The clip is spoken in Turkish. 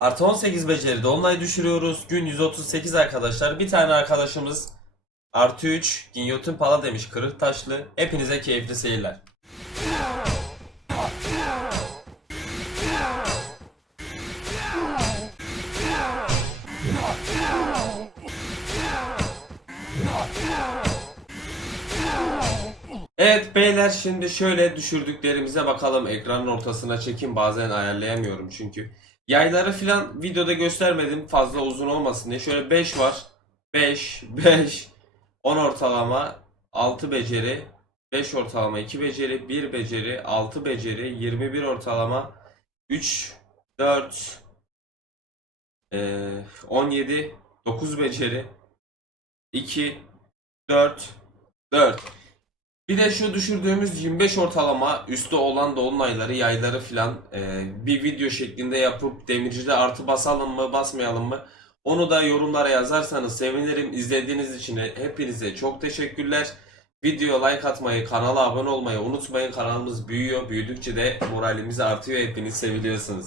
Artı 18 beceride online düşürüyoruz. Gün 138 arkadaşlar. Bir tane arkadaşımız artı 3 Ginyotin Pala demiş kırık taşlı. Hepinize keyifli seyirler. Evet beyler şimdi şöyle düşürdüklerimize bakalım. Ekranın ortasına çekin bazen ayarlayamıyorum çünkü. Yayları filan videoda göstermedim fazla uzun olmasın diye. Şöyle 5 var. 5, 5, 10 ortalama, 6 beceri, 5 ortalama, 2 beceri, 1 beceri, 6 beceri, 21 ortalama, 3, 4, eee, 17, 9 beceri, 2, 4, 4. Bir de şu düşürdüğümüz 25 ortalama üstü olan dolunayları, yayları filan e, bir video şeklinde yapıp demircide artı basalım mı, basmayalım mı? Onu da yorumlara yazarsanız sevinirim. İzlediğiniz için hepinize çok teşekkürler. Videoya like atmayı, kanala abone olmayı unutmayın. Kanalımız büyüyor. Büyüdükçe de moralimiz artıyor. Hepiniz seviliyorsunuz.